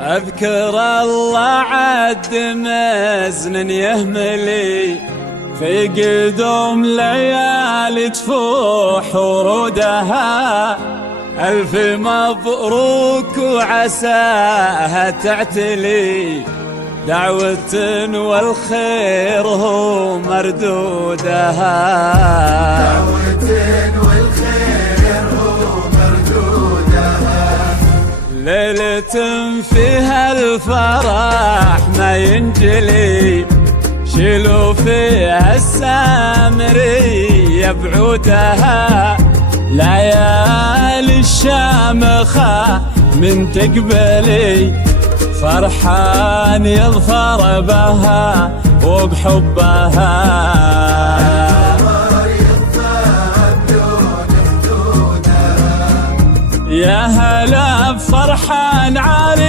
أذكر الله عد مزن يهملي في قدوم ليالي تفوح ورودها. ألف مبروك وعساها تعتلي دعوة والخير هو مردودها. دعوة والخير هو مردودها. ليلة فيها الفرح ما ينجلي شيلوا فيها السامرية بعودها. ليالي الشامخة من تقبلي فرحان يظفر بها وبحبها. يا هلا بفرحان عالي